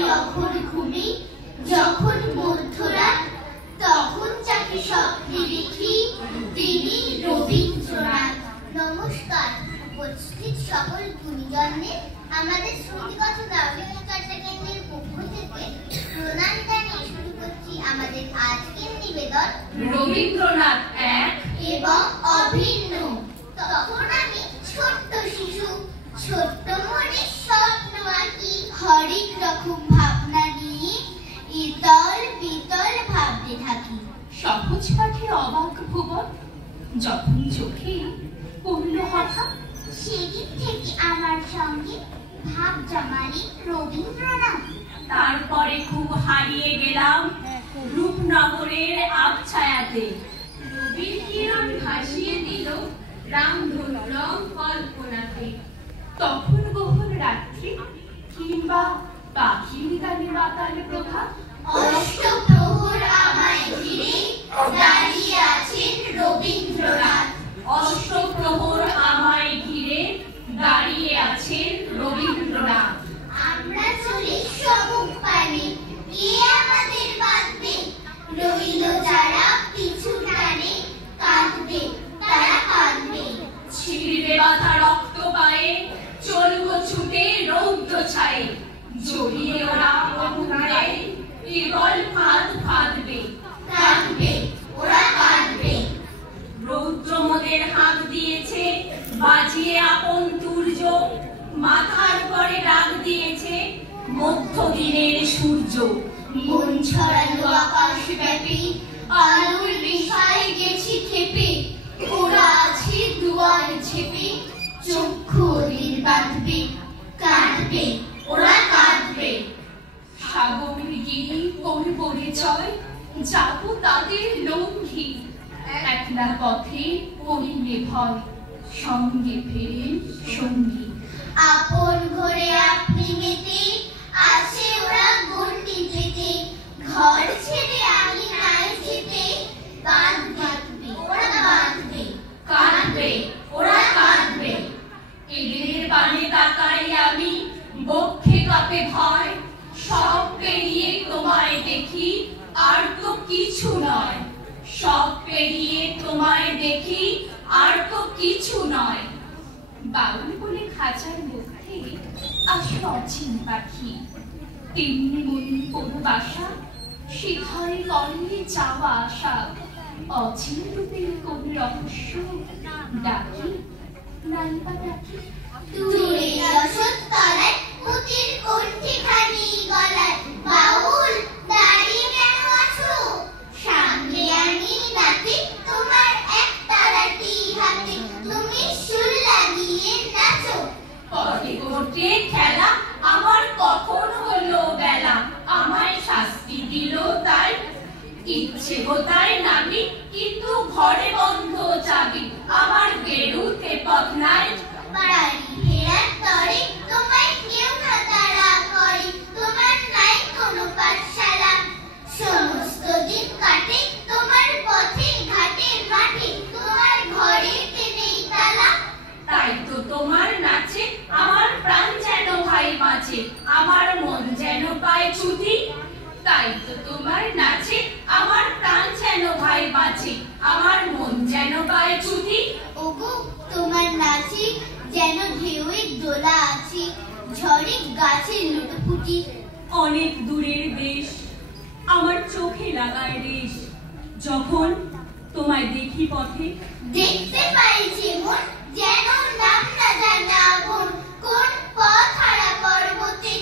যখন ঘুমি, যখন মধ্যরাত, তখন যাকে স্বপ্নে দেখি তিনি রবীন্দ্রনাথ। নমস্কার উপস্থিত সকল গুণীজনদের আমাদের শ্রুতিগত দার্শনিক চর্চা কেন্দ্রের পক্ষ থেকে প্রণাম জানিয়ে শুরু করছি আমাদের আজকের নিবেদন রবীন্দ্রনাথ এক এবং অভিন্ন। তখন আমি ছোট্ট শিশু, ছোট্ট মনে স্বপ্ন আঁকি, হরেক রকম ভাবনা নিয়ে ইতল বিতল ভাবতে থাকি। সহজ পাঠে অবাক ভুবন যখন চোখে পড়ল হঠাৎ, সেদিক থেকে আমার সঙ্গে ভাব জমালি রবীন্দ্রনাথ। তারপরে খুব হারিয়ে গেলাম রূপনগরের আবছায়াতে। রবির কিরণ ভাসিয়ে দিল রামধনু রং কল্পনাতে। তখন গহন রাত্রি কিংবা পাখির গানে মাতাল প্রভাত, অষ্টপ্রহর আমায় ঘিরে দাঁড়িয়ে আছেন রবীন্দ্রনাথ। অষ্টপ্রহর আমায় ঘিরে দাঁড়িয়ে আছেন রবীন্দ্রনাথ। আমরা চলে সমুখ পানে, কে আমাদের বাঁধবে? রইল যারা পিছু টানে, কাঁদবে তারা কাঁদবে। ছিঁড়বে বাঁধা রক্ত পায়ে চলবো ছুটে রৌদ্র ছায়ে। জড়িয়ে ওরা অমূল্যায় কেবল ফাঁদ ফাঁদবে, কাঁদবে ওরা কাঁদবে। রৌদ্র মোদের হাঁক দিয়েছে বাজিয়ে আপন তুর্য। মাথার পরে ডাক দিয়েছে মধ্যদিনের সূর্য। মন ছড়ালো আকাশ ব্যাপী, আলোর নেশায় গেছি খেপে। ওরা আছে দুয়ার ছেপে, চক্ষু ওদের বাঁধবে, কাঁদবে ওরা কাঁদবে। সাগর গিরি করে পরিচয় যাব তাদের লঙ্ঘি। একলা পথে পড়িলে ভয়, সঙ্গে ফেরেন সঙ্গী। আপন ঘরে আপনি মেতে, আছে ওরা গণ্ডি পেতে। ঘর ছেড়ে আমি নাই যেতে, বাঁধবে ওরা বাঁধবে, কাঁদবে ওরা কাঁদবে। এদের বানে তাকাই আমি, বক্ষে কাঁপে ভয়। সব পেরিয়ে তোমায় দেখি, আর তো কিছু নয়। সব পেরিয়ে তোমায় দেখি, আর তো কিছু নয়। বাউল বলে খাঁচার মধ্যে আসে অচিন পাখি। তেমনি মনে কোনো বাসা, সে ঘরে কলে যাওয়া আসা। অচিন রূপের কোন রহস্য ডাকি নাইবা ডাকি। দূরে রসদ তলায় মুতির কণ্ঠে খানি গলায়, বাউল দাঁড়িয়ে কেন আছো? সামনে আমি নাতে তোমার এক তারাটি হাতে, তুমি সুর লাগিয়ে নাচো। পথে করতে খেলা আমার কখন হলো বেলা। আমায় শাস্তি দিল তাই, ইচ্ছে গোতায় নামি, কিন্তু ঘরে বন্ধ চাবি। আমার বেরুতে পথ নাই। বাড়ি ফেরার তরে তোমায় কেউ না তাড়া করে, তোমার নাই কোনো পাঠশালা। সমস্ত দিন কাটে তোমার পথে ঘাটে মাঠে, তোমার ঘরেতে নেই তালা। তাই তো তোমার নাচে আমার প্রাণ যেন ভাই বাঁচে, আমার মন যেন পায় ছুটি। তাই তো তোমার নাচে আমার প্রাণ যেন ভাই বাঁচে, আমার মন যেন পায় ছুটি। ওগো তোমার নাচে যেন ঢেউয়ের দোলা আছে, ঝড়ে গাছের লুটোপুটি। অনেক দূরের দেশ আমার চোখে লাগায় রেশ। যখন তোমায় দেখি পথে, দেখতে পাই যেমন যেন নাম না জানা বোন, কোন পথ হারা পর্বতে।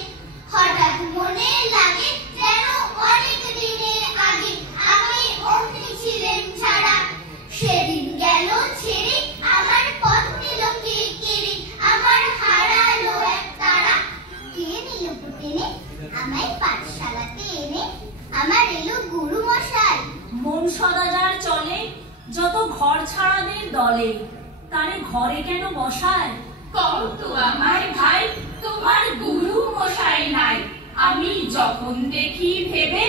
হঠাৎ মনে লাগে যেন অনেক দিনের আগে আমি অমনি ছিলেন ছাড়া। সেদিন গেল ছেড়ে আমার পথ নিল কে কেড়ে, আমার হারালো এক তারা। কে নিল টেনে আমায় পাঠশালাতে এনে, আমার এলো গুরু মশাই। মন সদাচার চলে যত ঘর ছাড়াদের দলে, তারে ঘরে কেন বসায়? কও তো আমায় ভাই, তোমার গুরু মশাই নাই। আমি যখন দেখি ভেবে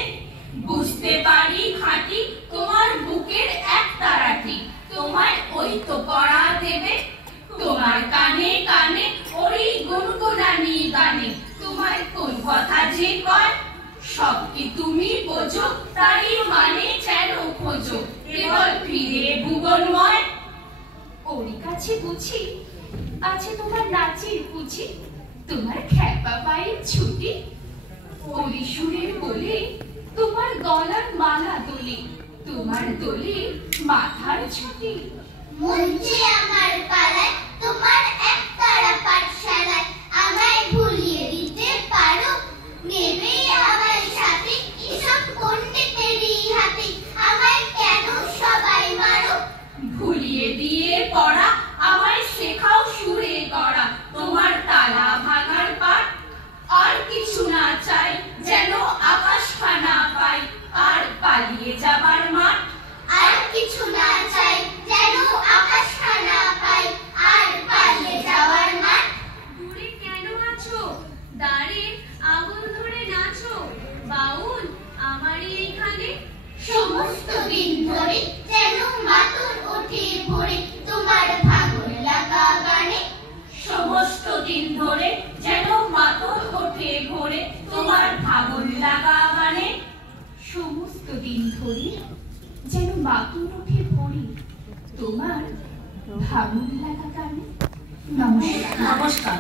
বুঝতে পারি খাঁটি, তোমার বুকের এক তারাটি তোমায় ওই তো পড়া দেবে। তোমার কানে কানে ওই গুনগুনানি গানে, তোমায় কোন কথা যে কয় তুমি বোঝো তারই মানে যেন খোঁজো কেবল ফিরে ভুবনময়। ওর কাছে বুঝি আছে তোমার নাচের পুঁজি, তোমার খ্যাপা পায়ের ছুটি, ওরি সুরের বলে তোমার গলার মালা দোলে, তোমার দোলে মাথার ছুটি। মঞ্চে আমার পালায় তোমার একতারা পাঠশালায় আমায় ভুলিয়ে দিতে পারো, নেবে আমায় সাথে এসব পণ্ডিতেরই হাতে, আমায় কেন সবাই মারো। ভুলিয়ে দিয়ে পড়া আমায় শেখাও সুরে গড়া, তোমার তালা ভাঙার পাঠ। আর কিছু না চাই যেন আকাশখানা পাই, আর পালিয়ে যাবার মাঠ। আর কিছু না চাই যেন আকাশখানা পাই, আর পালিয়ে যাওয়ার মাঠ। দূরে কেন আছো দাঁড়ে আগুন ধরে নাচো, বাউল আমারই এখানে সমস্ত দিন ধরে যেন মাতুর ওঠে ভরে তোমার ভাঙন লাগা গানে। সমস্ত দিন ধরে যেন মাতন ওঠে ভোরে, তোমার ভাঙন লাগা গানে। সমস্ত দিন ধরে যেন মাতন ওঠে ভোরে, তোমার ভাঙন লাগা গানে। নমস্কার।